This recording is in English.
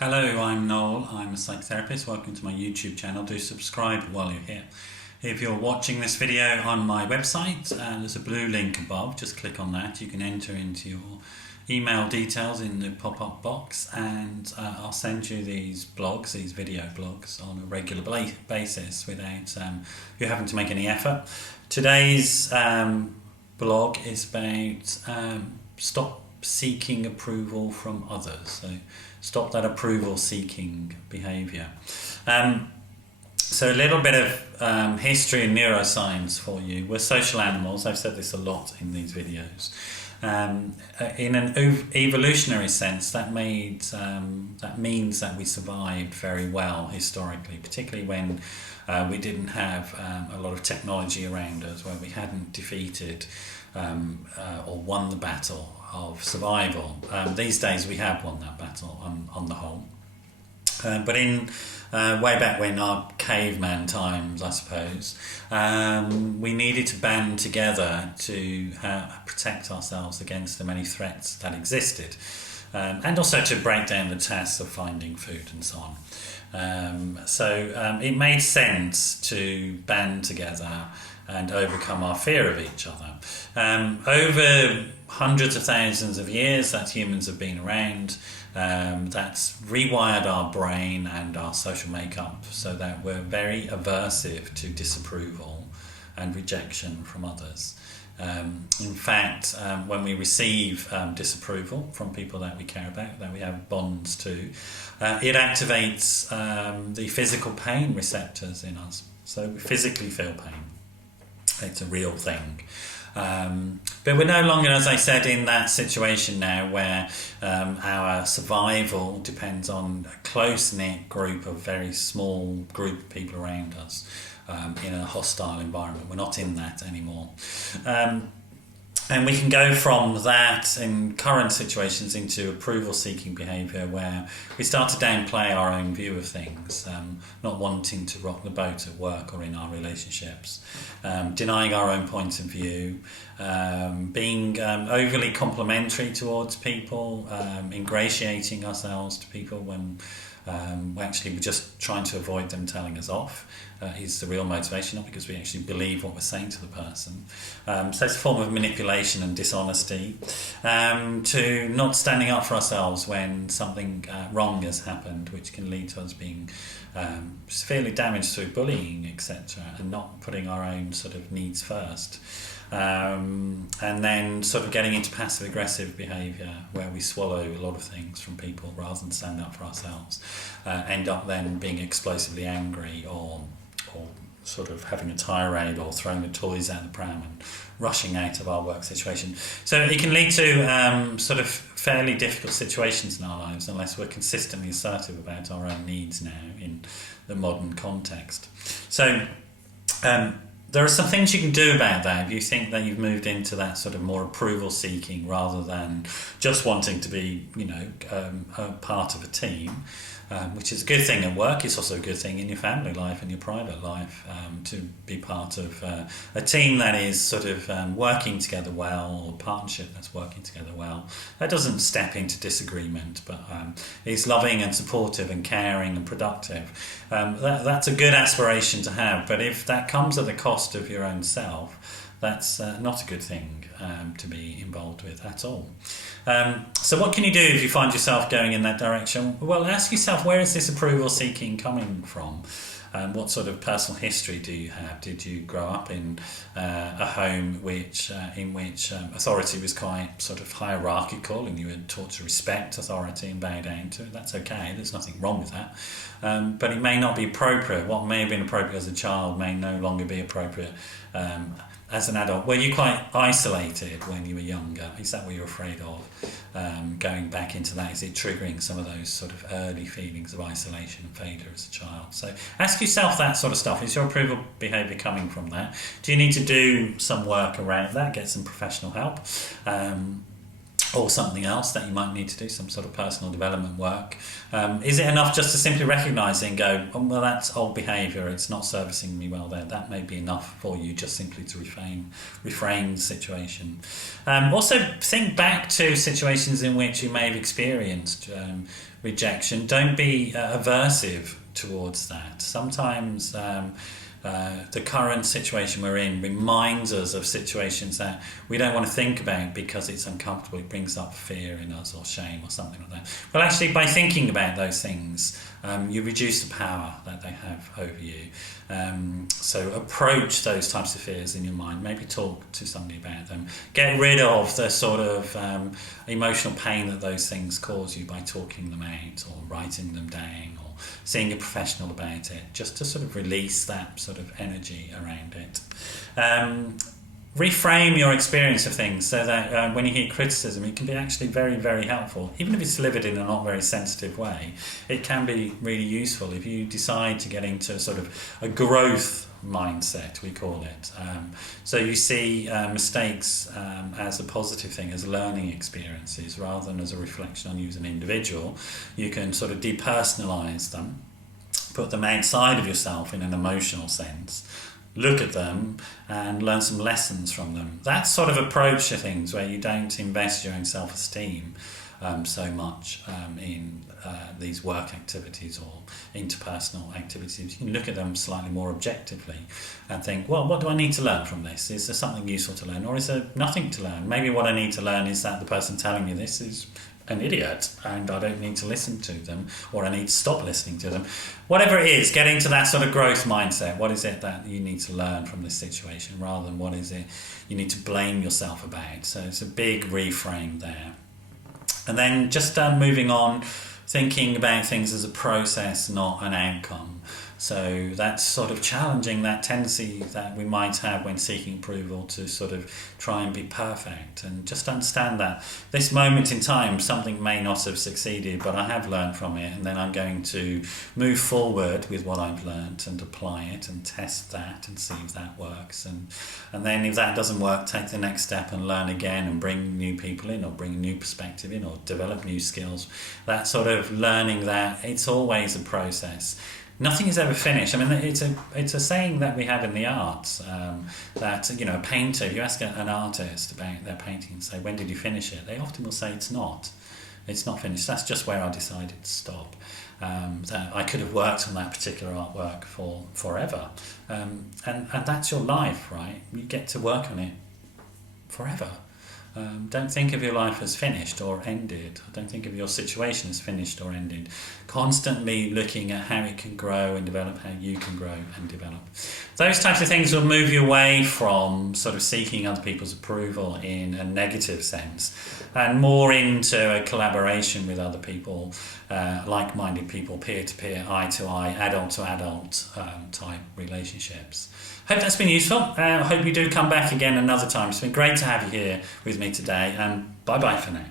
Hello, I'm Noel. I'm a psychotherapist. Welcome to my YouTube channel. Do subscribe while you're here. If you're watching this video on my website, there's a blue link above. Just click on that. You can enter into your email details in the pop-up box, and I'll send you these blogs, these video blogs, on a regular basis without you having to make any effort. Today's blog is about stop seeking approval from others. So stop that approval seeking behaviour. So a little bit of history and neuroscience for you. We're social animals. I've said this a lot in these videos. In an evolutionary sense, that means that we survived very well historically, particularly when we didn't have a lot of technology around us, where we hadn't defeated or won the battle of survival. These days we have won that battle on the whole. But in way back when, our caveman times, I suppose, we needed to band together to protect ourselves against the many threats that existed, and also to break down the tasks of finding food and so on. So it made sense to band together and overcome our fear of each other. Over hundreds of thousands of years that humans have been around, that's rewired our brain and our social makeup so that we're very aversive to disapproval and rejection from others. In fact, when we receive disapproval from people that we care about, that we have bonds to, it activates the physical pain receptors in us. So we physically feel pain. It's a real thing. But we're no longer, as I said, in that situation now where our survival depends on a close-knit group, of very small group of people around us in a hostile environment. We're not in that anymore. And we can go from that in current situations into approval-seeking behaviour, where we start to downplay our own view of things, not wanting to rock the boat at work or in our relationships, denying our own point of view, being overly complimentary towards people, ingratiating ourselves to people when actually we're just trying to avoid them telling us off. Is the real motivation, not because we actually believe what we're saying to the person. So it's a form of manipulation and dishonesty, to not standing up for ourselves when something wrong has happened, which can lead to us being severely damaged through bullying, etc., and not putting our own sort of needs first. And then sort of getting into passive aggressive behaviour, where we swallow a lot of things from people rather than stand up for ourselves, end up then being explosively angry, or sort of having a tirade, or throwing the toys out the pram and rushing out of our work situation. So it can lead to sort of fairly difficult situations in our lives unless we're consistently assertive about our own needs now in the modern context. So there are some things you can do about that if you think that you've moved into that sort of more approval seeking rather than just wanting to be, a part of a team, which is a good thing at work. It's also a good thing in your family life and your private life, to be part of a team that is sort of working together well, or a partnership that's working together well. That doesn't step into disagreement, but is loving and supportive and caring and productive. That's a good aspiration to have, but if that comes at the cost of your own self, that's not a good thing to be involved with at all. So what can you do if you find yourself going in that direction? Well, ask yourself, where is this approval seeking coming from? What sort of personal history do you have? Did you grow up in a home in which authority was quite sort of hierarchical, and you were taught to respect authority and bow down to it? That's okay, there's nothing wrong with that. But it may not be appropriate. What may have been appropriate as a child may no longer be appropriate as an adult. Were you quite isolated when you were younger? Is that what you're afraid of? Going back into that, is it triggering some of those sort of early feelings of isolation and failure as a child? So ask yourself that sort of stuff. Is your approval behaviour coming from that? Do you need to do some work around that? Get some professional help. or something else that you might need to do, some sort of personal development work. Is it enough just to simply recognise it and go, oh, well, that's old behaviour, it's not servicing me well there? That may be enough for you just simply to reframe the situation. Also, think back to situations in which you may have experienced rejection. Don't be aversive towards that. Sometimes the current situation we're in reminds us of situations that we don't want to think about because it's uncomfortable. It brings up fear in us, or shame, or something like that. But actually, by thinking about those things, you reduce the power that they have over you. So approach those types of fears in your mind. Maybe talk to somebody about them. Get rid of the sort of emotional pain that those things cause you by talking them out, or writing them down, or seeing a professional about it, just to sort of release that sort of energy around it. Reframe your experience of things so that when you hear criticism, it can be actually very, very helpful. Even if it's delivered in a not very sensitive way, it can be really useful if you decide to get into sort of a growth mindset, we call it. So you see mistakes as a positive thing, as learning experiences, rather than as a reflection on you as an individual. You can sort of depersonalize them, put them outside of yourself in an emotional sense, look at them and learn some lessons from them. That sort of approach to things, where you don't invest your own self-esteem so much in these work activities or interpersonal activities. You can look at them slightly more objectively and think, well, what do I need to learn from this? Is there something useful to learn, or is there nothing to learn? Maybe what I need to learn is that the person telling me this is an idiot and I don't need to listen to them, or I need to stop listening to them. Whatever it is, get into that sort of growth mindset. What is it that you need to learn from this situation, rather than what is it you need to blame yourself about? So it's a big reframe there. And then just moving on, thinking about things as a process, not an outcome. So that's sort of challenging that tendency that we might have when seeking approval to sort of try and be perfect, and just understand that this moment in time, something may not have succeeded, but I have learned from it, and then I'm going to move forward with what I've learned and apply it and test that and see if that works. And then if that doesn't work, take the next step and learn again and bring new people in, or bring a new perspective in, or develop new skills. That sort of learning, that it's always a process. Nothing is ever finished. I mean, it's a saying that we have in the arts, that, you know, a painter, if you ask an artist about their painting and say, when did you finish it? They often will say it's not finished. That's just where I decided to stop. That I could have worked on that particular artwork for forever. And that's your life, right? You get to work on it forever. Don't think of your life as finished or ended. Don't think of your situation as finished or ended. Constantly looking at how it can grow and develop, how you can grow and develop. Those types of things will move you away from sort of seeking other people's approval in a negative sense, and more into a collaboration with other people, like-minded people, peer-to-peer, eye-to-eye, adult-to-adult type relationships. Hope that's been useful. I hope you do come back again another time. It's been great to have you here with me today, and bye-bye for now.